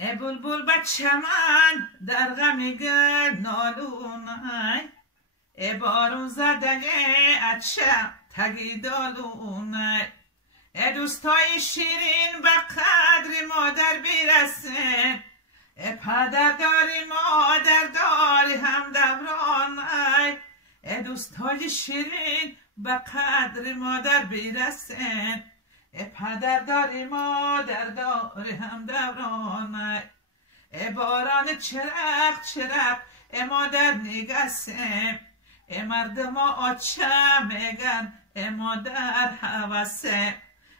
ای بلبل بچه من در غم گل نالونای، ای بارون زده اچه تگی دالونای، ای دوستای شیرین به قدر مادر بیرسن، ای پدر داری مادر داری هم دورانای، ای دوستای شیرین به قدر مادر بیرسن، ای پدر داری مادر داری هم دورانای، ای باران چرق چرق ای مادر نگسم، ای مردم آچه میگن ای مادر حوسم،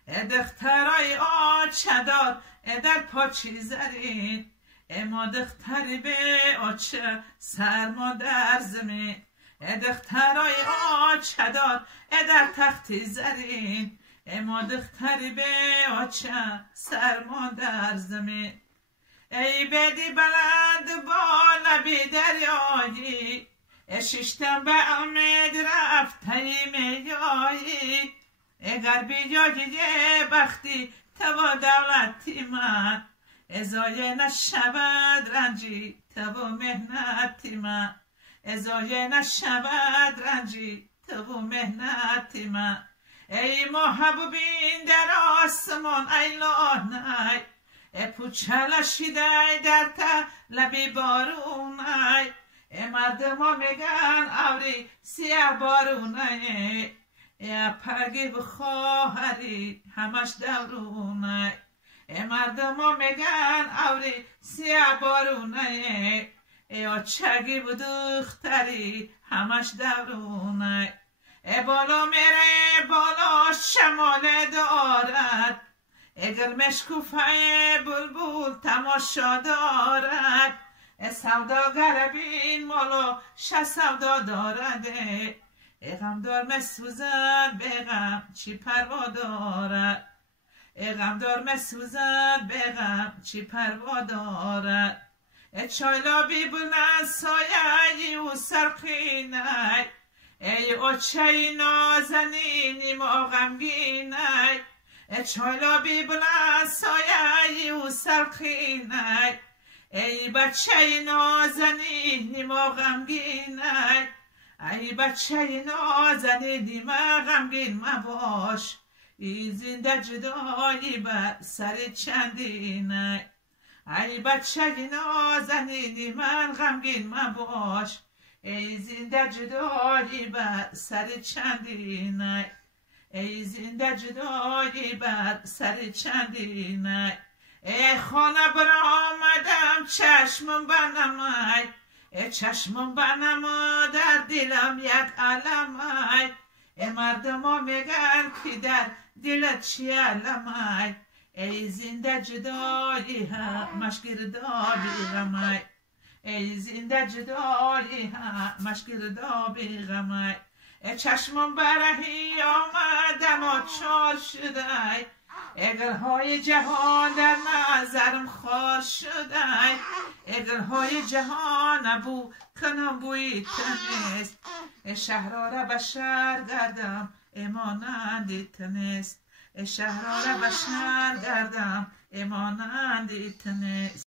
ای دخترای آچه دار ای در پاچی زرین، ای ما دختری به آچه سرما در زمین، ای دخترای آچه دار ای در تختی زرین، ای ما دختری به آچه سرما در زمین، ای بدی بلند با لبی دریایی، ای ششتم به امید رفتی میایی، ای غربی جایی بختی تو دولتی من، ای زایه نشود رنجی تو مهنتی من، ای زایه نشود رنجی تو مهنتی من، ای محبوبین در آسمان ای لانای، ای پوچلشیده در لبی بارونای، ای مردم میگن اوری سیاه بارونای، ای پرگی بخواهری همش دورونای، ای مردم میگن اوری سیاه بارونای، ای آچگی بدختری همش دورونای، ای بالا میره بالا شمال دارد، ای گل مشکوفه بلبل تماشا دارد، ای سوداگر بین مالا شه سودا دارد، ای غمدار مسوزد به غم چی پروا دارد، ای غمدار مسوزد به غم چی پروا دارد، ای چایلابی بلند سایه و سرخینای، ای آچه نازنینی ما غمگینای، ای چایلابی بلند سایه و سرخینای، ای بچه نازنینی ما غمگینای، ای بچه نازنینی ما غمگین مباش، ای زنده جدایی بر سر چندینای، ای بچه نازنینی من غمگین مباش، ای زنده جدایی بر سر چندینای، ای زنده جدایی بر سر چندینای، ای خانه برآمدم چشمم بنمای، ای چشمم بنما در دلم یک علمای، ای مردم میگن که در دلت چی علمای، ای زنده جدایی همش گردابی غمای، ای زنده جدایی همش گردابی غمای، ای چشمم برهی آمدم و چار شدای، ای گلهای جهان در نظرم خار شدای، ای گلهای جهان ابو کنم بوی تنست، ای شهراره به شهر گردم ای مانندی تنست، ای شهراره به شهر گردم ای مانندی تنست.